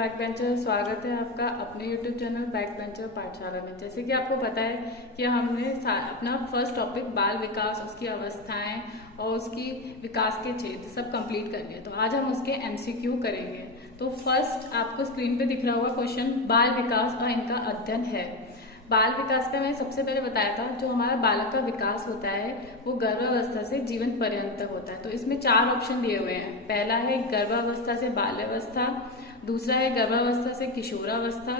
Back bencher, स्वागत है आपका अपने यूट्यूब चैनल बैक बेंचर पाठशाला में। जैसे कि आपको पता है कि हमने अपना फर्स्ट टॉपिक बाल विकास, उसकी अवस्थाएं और उसकी विकास के क्षेत्र सब कंप्लीट कर लिए। तो आज हम उसके एमसीक्यू करेंगे। तो फर्स्ट आपको स्क्रीन पे दिख रहा होगा क्वेश्चन, बाल विकास और इनका अध्ययन है। बाल विकास का मैंने सबसे पहले बताया था, जो हमारा बालक का विकास होता है वो गर्भावस्था से जीवन पर्यंत तक होता है। तो इसमें 4 ऑप्शन दिए हुए हैं। पहला है गर्भावस्था से बाल्यावस्था, दूसरा है गर्भावस्था से किशोरावस्था,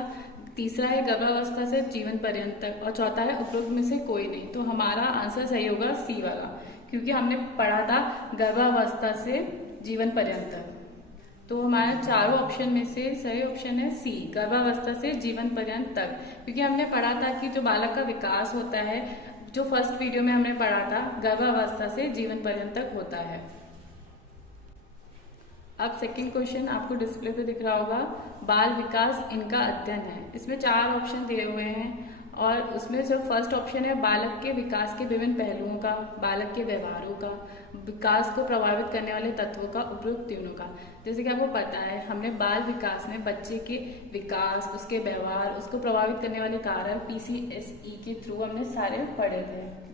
तीसरा है गर्भावस्था से जीवन पर्यंत तक और चौथा है उपरोक्त में से कोई नहीं। तो हमारा आंसर सही होगा सी वाला, क्योंकि हमने पढ़ा था गर्भावस्था से जीवन पर्यंत तक। तो हमारा चारों ऑप्शन में से सही ऑप्शन है सी, गर्भावस्था से जीवन पर्यंत तक, क्योंकि हमने पढ़ा था कि जो बालक का विकास होता है, जो फर्स्ट वीडियो में हमने पढ़ा था, गर्भावस्था से जीवन पर्यंत तक होता है। अब सेकंड क्वेश्चन आपको डिस्प्ले पे दिख रहा होगा, बाल विकास इनका अध्ययन है। इसमें 4 ऑप्शन दिए हुए हैं और उसमें जो फर्स्ट ऑप्शन है बालक के विकास के विभिन्न पहलुओं का, बालक के व्यवहारों का, विकास को प्रभावित करने वाले तत्वों का, उपरोक्त तीनों का। जैसे कि आपको पता है, हमने बाल विकास में बच्चे के विकास, उसके व्यवहार, उसको प्रभावित करने वाले कारक PCSE के थ्रू हमने सारे पढ़े थे।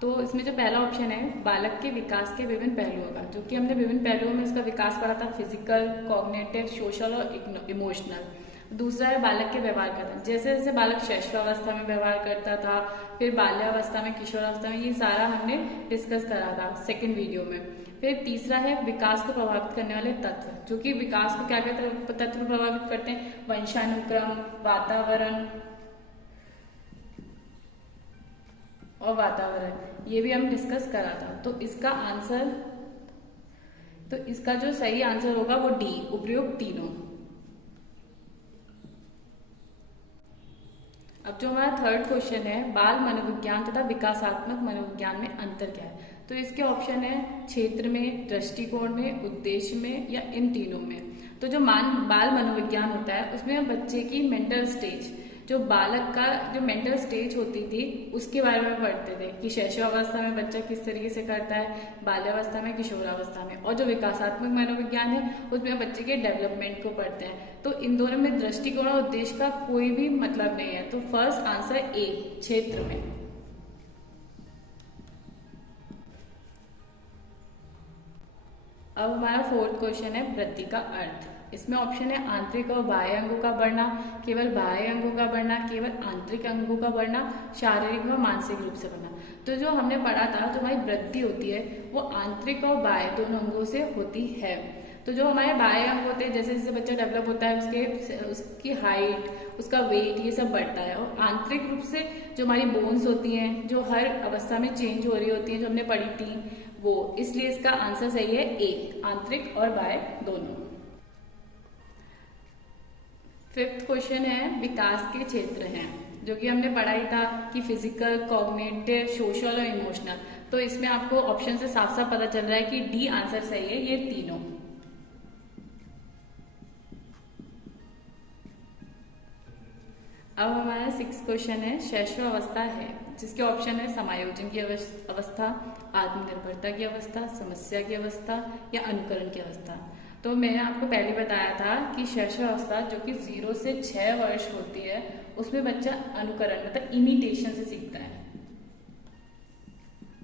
तो इसमें जो पहला ऑप्शन है बालक के विकास के विभिन्न पहलुओं का, जो कि हमने विभिन्न पहलुओं में उसका विकास पढ़ा था, फिजिकल, कॉग्निटिव, सोशल और इमोशनल। दूसरा है बालक के व्यवहार का था, जैसे जैसे बालक शैशवावस्था में व्यवहार करता था, फिर बाल्यावस्था में, किशोरावस्था में, ये सारा हमने डिस्कस करा था सेकेंड वीडियो में। फिर तीसरा है विकास को प्रभावित करने वाले तत्व, जो कि विकास को क्या क्या तत्व प्रभावित करते हैं, वंशानुक्रम, वातावरण, ये भी हम डिस्कस करा था। तो इसका जो सही आंसर होगा वो डी, उपयुक्त तीनों। अब जो हमारा थर्ड क्वेश्चन है, बाल मनोविज्ञान तथा विकासात्मक मनोविज्ञान में अंतर क्या है। तो इसके ऑप्शन है क्षेत्र में, दृष्टिकोण में, उद्देश्य में या इन तीनों में। तो जो बाल मनोविज्ञान होता है उसमें बच्चे की मेंटल स्टेज, जो बालक का जो मेंटल स्टेज होती थी उसके बारे में पढ़ते थे कि शैशवावस्था में बच्चा किस तरीके से करता है, बाल्यावस्था में, किशोरावस्था में। और जो विकासात्मक मनोविज्ञान है उसमें बच्चे के डेवलपमेंट को पढ़ते हैं। तो इन दोनों में दृष्टिकोण और उद्देश्य का कोई भी मतलब नहीं है। तो फर्स्ट आंसर ए, क्षेत्र में। अब हमारा फोर्थ क्वेश्चन है वृद्धि का अर्थ। इसमें ऑप्शन है आंतरिक और बाह्य अंगों का बढ़ना, केवल बाह्य अंगों का बढ़ना, केवल आंतरिक अंगों का बढ़ना, शारीरिक व मानसिक रूप से बढ़ना। तो जो हमने पढ़ा था, जो हमारी वृद्धि होती है वो आंतरिक और बाह्य दोनों अंगों से होती है। तो जो हमारे बाह्य अंग होते हैं, जैसे जैसे बच्चा डेवलप होता है उसकी हाइट, उसका वेट, ये सब बढ़ता है। और आंतरिक रूप से जो हमारी बोन्स होती हैं, जो हर अवस्था में चेंज हो रही होती हैं, जो हमने पढ़ी थी वो, इसलिए इसका आंसर सही है ए, आंतरिक और बाह्य दोनों। फिफ्थ क्वेश्चन है विकास के क्षेत्र हैं, जो कि हमने पढ़ा ही था कि फिजिकल, कॉग्निटिव, सोशल और इमोशनल। तो इसमें आपको ऑप्शन से साफ साफ पता चल रहा है कि डी आंसर सही है, ये तीनों। अब हमारा 6th क्वेश्चन है शैशवावस्था है, जिसके ऑप्शन है समायोजन की अवस्था, आत्मनिर्भरता की अवस्था, समस्या की अवस्था या अनुकरण की अवस्था। तो मैंने आपको पहले बताया था कि शैशवावस्था जो कि 0 से 6 वर्ष होती है, उसमें बच्चा अनुकरण मतलब इमिटेशन से सीखता है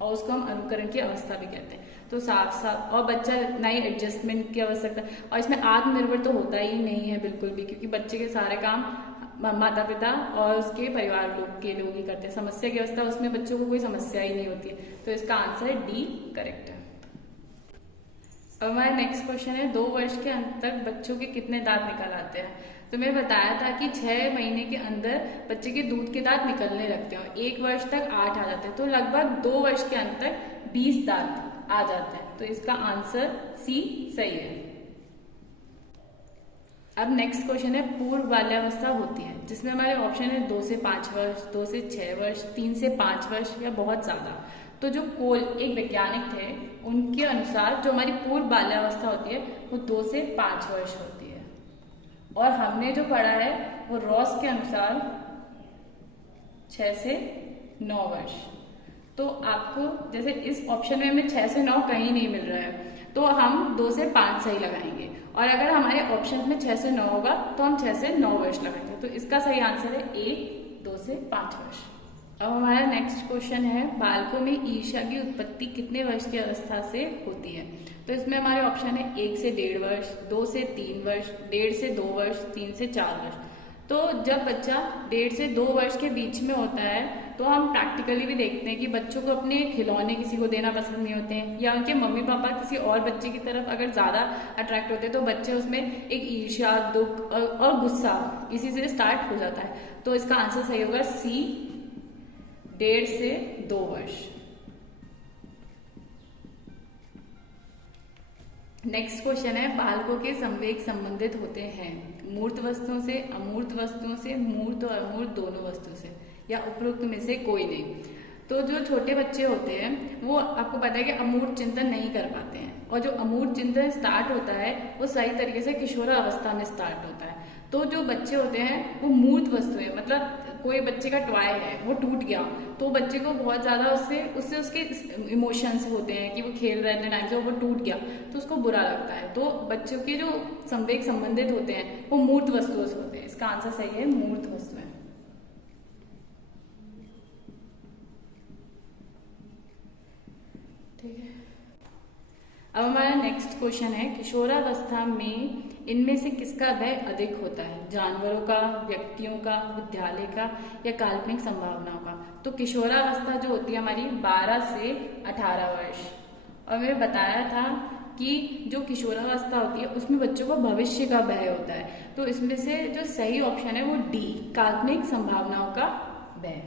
और उसको हम अनुकरण की अवस्था भी कहते हैं। तो साफ और बच्चा नई एडजस्टमेंट की आवश्यकता, और इसमें आत्मनिर्भर तो होता ही नहीं है बिल्कुल भी, क्योंकि बच्चे के सारे काम माता पिता और उसके परिवार के लोग ही करते हैं। समस्या की अवस्था, उसमें बच्चों को कोई समस्या ही नहीं होती है। तो इसका आंसर डी करेक्ट है। अब हमारा नेक्स्ट क्वेश्चन है 2 वर्ष के अंत तक बच्चों के कितने दांत निकल आते हैं। तो मैंने बताया था कि 6 महीने के अंदर बच्चे के दूध के दांत निकलने लगते हैं, 1 वर्ष तक 8 आ जाते हैं। तो लगभग 2 वर्ष के अंत तक 20 दांत आ जाते हैं। तो इसका आंसर सी सही है। अब नेक्स्ट क्वेश्चन है पूर्व बाल्यावस्था होती है, जिसमें हमारे ऑप्शन है 2 से 5 वर्ष, 2 से 6 वर्ष, 3 से 5 वर्ष या बहुत ज्यादा। तो जो कोल एक वैज्ञानिक थे, उनके अनुसार जो हमारी पूर्व बाल्यावस्था होती है वो 2 से 5 वर्ष होती है। और हमने जो पढ़ा है वो रॉस के अनुसार 6 से 9 वर्ष। तो आपको जैसे इस ऑप्शन में हमें 6 से 9 कहीं नहीं मिल रहा है, तो हम 2 से 5 सही लगाएंगे, और अगर हमारे ऑप्शन में 6 से 9 होगा तो हम 6 से 9 वर्ष लगाएंगे। तो इसका सही आंसर है ए, 2 से 5 वर्ष। अब हमारा नेक्स्ट क्वेश्चन है, बालकों में ईर्ष्या की उत्पत्ति कितने वर्ष की अवस्था से होती है? तो इसमें हमारे ऑप्शन है 1 से 1.5 वर्ष, 2 से 3 वर्ष, 1.5 से 2 वर्ष, 3 से 4 वर्ष। तो जब बच्चा 1.5 से 2 वर्ष के बीच में होता है तो हम प्रैक्टिकली भी देखते हैं कि बच्चों को अपने खिलौने किसी को देना पसंद नहीं होते हैं, या उनके मम्मी पापा किसी और बच्चे की तरफ अगर ज्यादा अट्रैक्ट होते हैं तो बच्चे उसमें एक ईर्ष्या, दुख और गुस्सा इसी से स्टार्ट हो जाता है। तो इसका आंसर सही होगा सी, 1.5 से 2 वर्ष। नेक्स्ट क्वेश्चन है, बालकों के संवेग संबंधित होते हैं मूर्त वस्तुओं से, अमूर्त वस्तुओं से, मूर्त और अमूर्त दोनों वस्तुओं से, या उपरोक्त में से कोई नहीं। तो जो छोटे बच्चे होते हैं वो आपको पता है कि अमूर्त चिंतन नहीं कर पाते हैं, और जो अमूर्त चिंतन स्टार्ट होता है वो सही तरीके से किशोरावस्था में स्टार्ट होता है। तो जो बच्चे होते हैं वो मूर्त वस्तुएं, मतलब कोई बच्चे का टॉय है वो टूट गया तो बच्चे को बहुत ज्यादा उससे उसके इमोशंस होते हैं कि वो खेल रहे थे टाइम से वो टूट गया तो उसको बुरा लगता है। तो बच्चों के जो संवेग संबंधित होते हैं वो मूर्त वस्तुओं से होते हैं। इसका आंसर सही है मूर्त वस्तुएं। ठीक है, अब हमारा नेक्स्ट क्वेश्चन है, किशोरावस्था में इनमें से किसका भय अधिक होता है? जानवरों का, व्यक्तियों का, विद्यालय का, या काल्पनिक संभावनाओं का? तो किशोरावस्था जो होती है हमारी 12 से 18 वर्ष, और मैंने बताया था कि जो किशोरावस्था होती है उसमें बच्चों को भविष्य का भय होता है। तो इसमें से जो सही ऑप्शन है वो डी, काल्पनिक संभावनाओं का भय।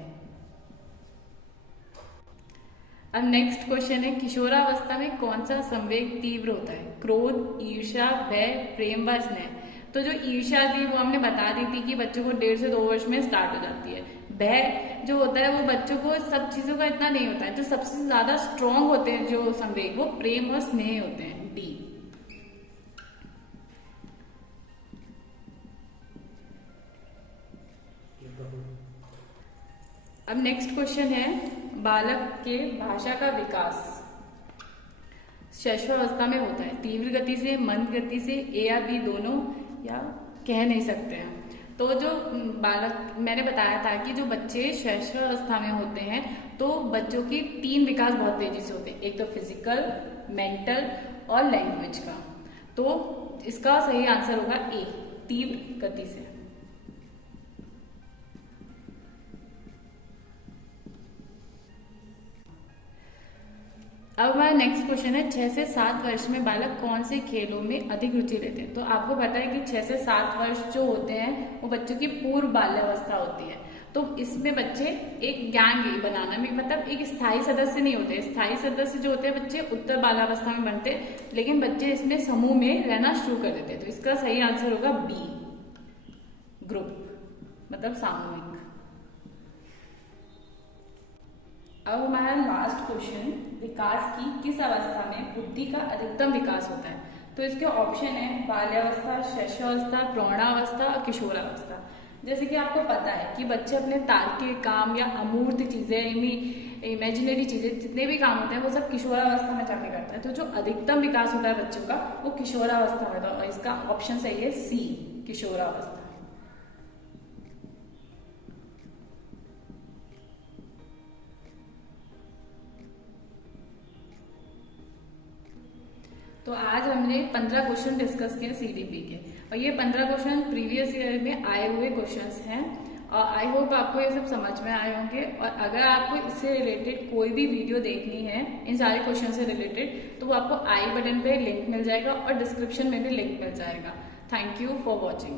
अब नेक्स्ट क्वेश्चन है, किशोरावस्था में कौन सा संवेग तीव्र होता है? क्रोध, ईर्ष्या, भय, प्रेम व स्नेह। तो जो ईर्ष्या थी वो हमने बता दी थी कि बच्चों को 1.5 से 2 वर्ष में स्टार्ट हो जाती है। भय जो होता है वो बच्चों को सब चीजों का इतना नहीं होता है। जो सबसे ज्यादा स्ट्रॉन्ग होते हैं जो संवेग वो प्रेम और स्नेह होते हैं, डी। अब नेक्स्ट क्वेश्चन है, बालक के भाषा का विकास शैशवावस्था में होता है तीव्र गति से, मंद गति से, ए या बी दोनों, या कह नहीं सकते हैं। तो जो बालक मैंने बताया था कि जो बच्चे शैशवावस्था में होते हैं तो बच्चों की 3 विकास बहुत तेजी से होते हैं, एक तो फिजिकल, मेंटल और लैंग्वेज का। तो इसका सही आंसर होगा ए, तीव्र गति से। अब हमारा नेक्स्ट क्वेश्चन है, 6 से 7 वर्ष में बालक कौन से खेलों में अधिक रुचि लेते हैं? तो आपको पता है कि 6 से 7 वर्ष जो होते हैं वो बच्चों की पूर्व बाल्यावस्था होती है। तो इसमें बच्चे एक गैंग बनाना में, मतलब एक स्थायी सदस्य नहीं होते। स्थायी सदस्य जो होते हैं बच्चे उत्तर बाल्यावस्था में बनते हैं, लेकिन बच्चे इसमें समूह में रहना शुरू कर देते हैं। तो इसका सही आंसर होगा बी, ग्रुप, मतलब सामूहिक। अब हमारा लास्ट क्वेश्चन, विकास की किस अवस्था में बुद्धि का अधिकतम विकास होता है? तो इसके ऑप्शन है बाल्यावस्था, शैशवावस्था, प्रौढ़ावस्था और किशोरावस्था। जैसे कि आपको पता है कि बच्चे अपने तार्किक काम या अमूर्त चीजें, इमेजिनरी चीजें, जितने भी काम होते हैं वो सब किशोरावस्था में जाके करता है। तो जो अधिकतम विकास होता है बच्चों का वो किशोरावस्था में होता है, और इसका ऑप्शन सही है सी, किशोरावस्था। तो आज हमने 15 क्वेश्चन डिस्कस किए सीडीपी के, और ये 15 क्वेश्चन प्रीवियस ईयर में आए हुए क्वेश्चंस हैं, और आई होप आपको ये सब समझ में आए होंगे। और अगर आपको इससे रिलेटेड कोई भी वीडियो देखनी है इन सारे क्वेश्चन से रिलेटेड, तो वो आपको आई बटन पे लिंक मिल जाएगा और डिस्क्रिप्शन में भी लिंक मिल जाएगा। Thank you for watching.